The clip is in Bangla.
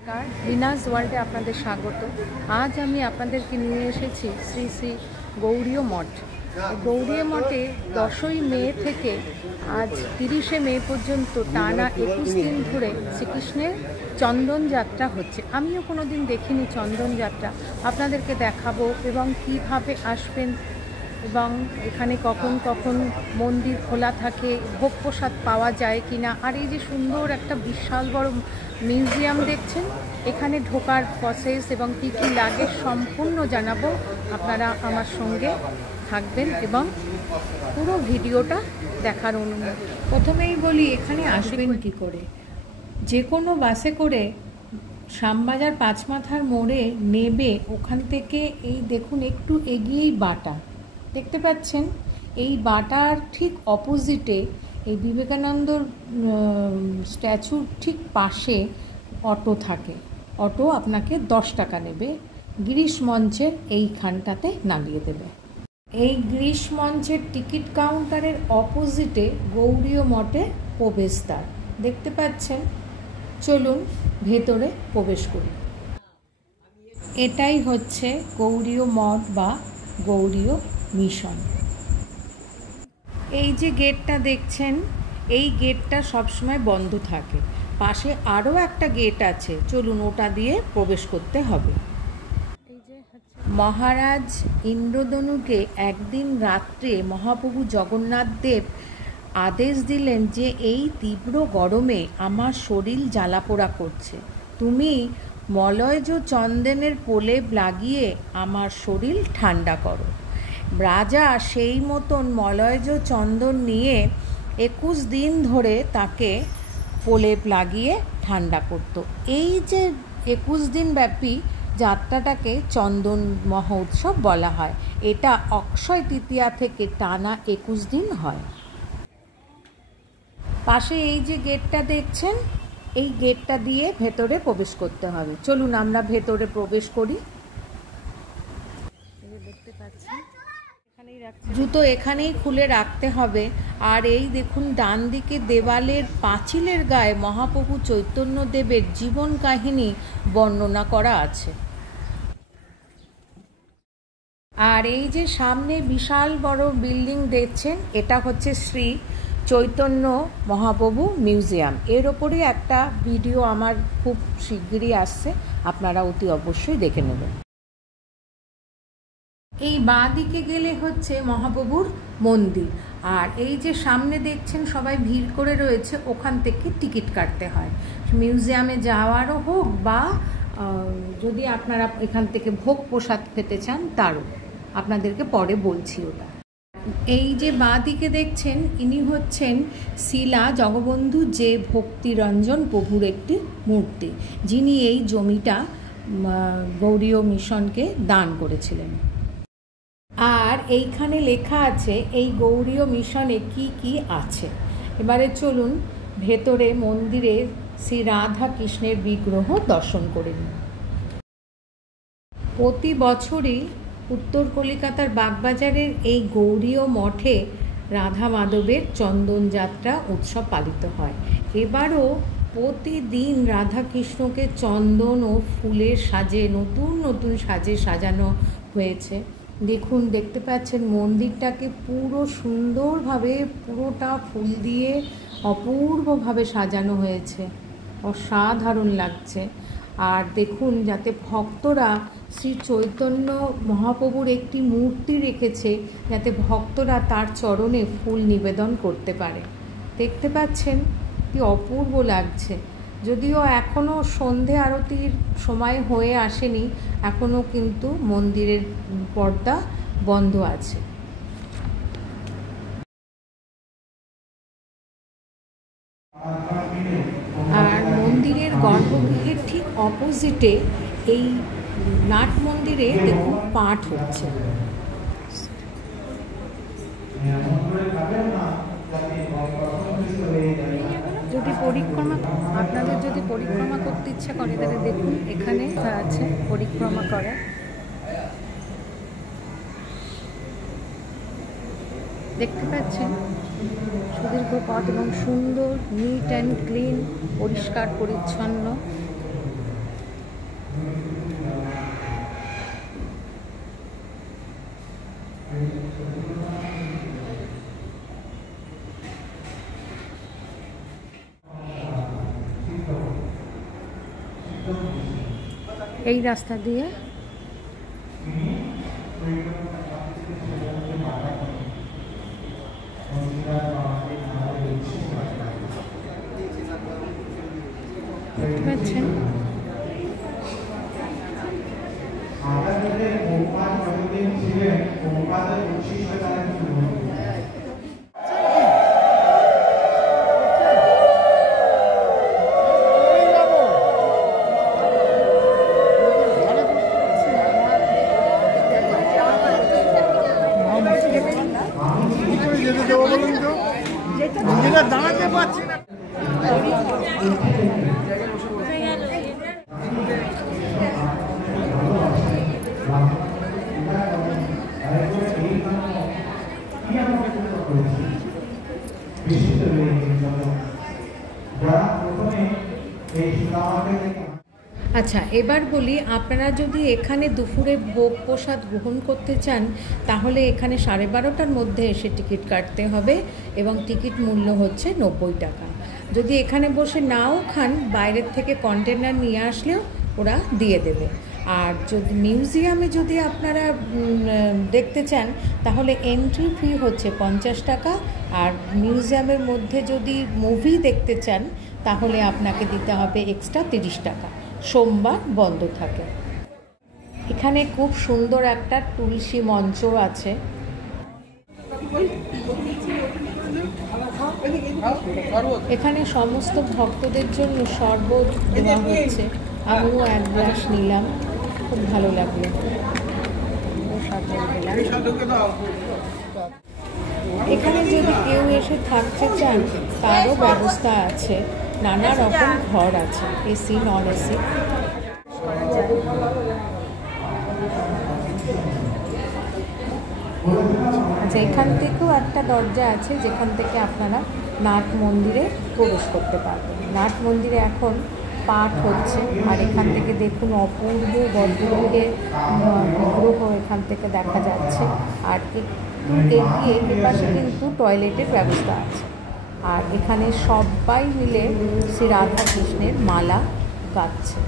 নমস্কার, রিনাস ওয়ার্ল্ডে আপনাদের স্বাগত। আজ আমি আপনাদেরকে নিয়ে এসেছি শ্রী শ্রী গৌড়ীয় মঠ। গৌড়ীয় মঠে 10ই মে থেকে আজ 30শে মে পর্যন্ত টানা 21 দিন ধরে শ্রীকৃষ্ণের চন্দন যাত্রা হচ্ছে। আমিও কোনো দিন দেখিনি চন্দন যাত্রা, আপনাদেরকে দেখাবো এবং কিভাবে আসবেন এবং এখানে কখন কখন মন্দির খোলা থাকে, ভোগ প্রসাদ পাওয়া যায় কিনা। আর এই যে সুন্দর একটা বিশাল বড় মিউজিয়াম দেখছেন, এখানে ঢোকার প্রসেস এবং কী কী লাগে সম্পূর্ণ জানাবো। আপনারা আমার সঙ্গে থাকবেন এবং পুরো ভিডিওটা দেখার অনুমতি। প্রথমেই বলি এখানে আসবেন কি করে। যে কোনো বাসে করে শ্যামবাজার পাঁচমাথার মোড়ে নেবে, ওখান থেকে এই দেখুন একটু এগিয়েই বাটা দেখতে পাচ্ছেন। এই বাটার ঠিক অপোজিটে এই বিবেকানন্দর স্ট্যাচুর ঠিক পাশে অটো থাকে। অটো আপনাকে 10 টাকা নেবে, গিরিশ মঞ্চের এইখানটাতে নামিয়ে দেবে। এই গিরিশ মঞ্চের টিকিট কাউন্টারের অপোজিটে গৌড়ীয় মঠের প্রবেশদ্বার দেখতে পাচ্ছেন। চলুন ভেতরে প্রবেশ করি। এটাই হচ্ছে গৌড়ীয় মঠ বা গৌড়ীয় মিশন। এই যে গেটটা দেখছেন, এই গেটটা সবসময় বন্ধ থাকে। পাশে আরও একটা গেট আছে, চলুন ওটা দিয়ে প্রবেশ করতে হবে। মহারাজ ইন্দ্রধনুকে একদিন রাত্রে মহাপ্রভু জগন্নাথ দেব আদেশ দিলেন যে এই তীব্র গরমে আমার শরীর জ্বালাপোড়া করছে, তুমি মলয়জ চন্দনের প্রলেপ লাগিয়ে আমার শরীর ঠান্ডা করো। রাজা সেই মতন মলয়জ চন্দন নিয়ে 21 দিন ধরে তাকে প্রলেপ লাগিয়ে ঠান্ডা করত। এই যে 21 দিন ব্যাপী যাত্রাটাকে চন্দন মহোৎসব বলা হয়। এটা অক্ষয় তৃতীয়া থেকে টানা 21 দিন হয়। পাশে এই যে গেটটা দেখছেন, এই গেটটা দিয়ে ভেতরে প্রবেশ করতে হবে। চলুন আমরা ভেতরে প্রবেশ করি। দেখতে পাচ্ছেন জুতো এখানেই খুলে রাখতে হবে। আর এই দেখুন ডান দিকে দেওয়ালের পাঁচিলের গায়ে মহাপ্রভু চৈতন্যদেবের জীবন কাহিনী বর্ণনা করা আছে। আর এই যে সামনে বিশাল বড় বিল্ডিং দেখছেন, এটা হচ্ছে শ্রী চৈতন্য মহাপ্রভু মিউজিয়াম। এর ওপরই একটা ভিডিও আমার খুব শিগগিরই আসছে, আপনারা অতি অবশ্যই দেখে নেবেন। এই বাঁ দিকে গেলে হচ্ছে মহাপ্রভুর মন্দির। আর এই যে সামনে দেখছেন সবাই ভিড় করে রয়েছে, ওখান থেকে টিকিট কাটতে হয়। মিউজিয়ামে যাওয়ারও হোক বা যদি আপনারা এখান থেকে ভোগ প্রসাদ খেতে চান তারও, আপনাদেরকে পরে বলছি ওটা। এই যে বাঁ দিকে দেখছেন, ইনি হচ্ছেন শিলা জগবন্ধু যে ভক্তিরঞ্জন প্রভুর একটি মূর্তি, যিনি এই জমিটা গৌড়ীয় মিশনকে দান করেছিলেন। আর এইখানে লেখা আছে এই গৌড়ীয় মিশনে কি কি আছে। এবারে চলুন ভেতরে মন্দিরে শ্রী রাধা কৃষ্ণের বিগ্রহ দর্শন করে নিন। প্রতি বছরই উত্তর কলিকাতার বাগবাজারের এই গৌড়ীয় মঠে রাধা মাধবের চন্দন যাত্রা উৎসব পালিত হয়। এবারও প্রতিদিন রাধা কৃষ্ণকে চন্দন ও ফুলের সাজে নতুন নতুন সাজে সাজানো হয়েছে। দেখুন, দেখতে পাচ্ছেন মন্দিরটাকে পুরো সুন্দরভাবে পুরোটা ফুল দিয়ে অপূর্বভাবে সাজানো হয়েছে, অসাধারণ লাগছে। আর দেখুন, যাতে ভক্তরা শ্রী চৈতন্য মহাপ্রভুর একটি মূর্তি রেখেছে, যাতে ভক্তরা তার চরণে ফুল নিবেদন করতে পারে। দেখতে পাচ্ছেন কি অপূর্ব লাগছে। যদিও এখনও সন্ধে আরতির সময় হয়ে আসেনি, এখনও কিন্তু মন্দিরের পর্দা বন্ধ আছে। আর মন্দিরের গর্ভগৃহের ঠিক অপোজিটে এই নাট মন্দিরে দেখুন পাঠ হচ্ছে। যদি পরিক্রমা আপনাদের যদি পরিক্রমা করতে ইচ্ছা করে তাহলে দেখুন এখানে আছে পরিক্রমা করা। দেখতে পাচ্ছেন সুদীর্ঘ পথ এবং সুন্দর নিট অ্যান্ড ক্লিন, পরিষ্কার পরিচ্ছন্ন। এই রাস্তা দিয়ে দেখতে পাচ্ছেন দাঁড়াতে পারছি না। আচ্ছা, এবার বলি, আপনারা যদি এখানে দুপুরে ভোগ প্রসাদ গ্রহণ করতে চান তাহলে এখানে 12:30টার মধ্যে এসে টিকিট কাটতে হবে এবং টিকিট মূল্য হচ্ছে 90 টাকা। যদি এখানে বসে নাও খান, বাইরের থেকে কন্টেনার নিয়ে আসলেও ওরা দিয়ে দেবে। আর যদি মিউজিয়ামে যদি আপনারা দেখতে চান তাহলে এন্ট্রি ফি হচ্ছে 50 টাকা, আর মিউজিয়ামের মধ্যে যদি মুভি দেখতে চান তাহলে আপনাকে দিতে হবে এক্সট্রা 30 টাকা। সোমবার বন্ধ থাকে। এখানে খুব সুন্দর একটা তুলসী মঞ্চ আছে। এখানে সমস্ত ভক্তদের জন্য শরবত দেওয়া হচ্ছে। আমিও এক গ্লাস নিলাম, খুব ভালো লাগলো। এখানে যদি কেউ এসে থাকতে চান তারও ব্যবস্থা আছে, নানা রকম ঘর আছে, এসি নন এসি। আচ্ছা, এখান থেকেও একটা দরজা আছে যেখান থেকে আপনারা নাট মন্দিরে প্রবেশ করতে পারবেন। নাট মন্দিরে এখন পাঠ হচ্ছে, আর এখান থেকে দেখুন অপূর্ব বদ্ধের বিগ্রহ এখান থেকে দেখা যাচ্ছে। আর এগিয়ে এপাশে কিন্তু টয়লেটের ব্যবস্থা আছে। আর এখানে সবাই মিলে শ্রী রাধা কৃষ্ণের মালা গাচ্ছে।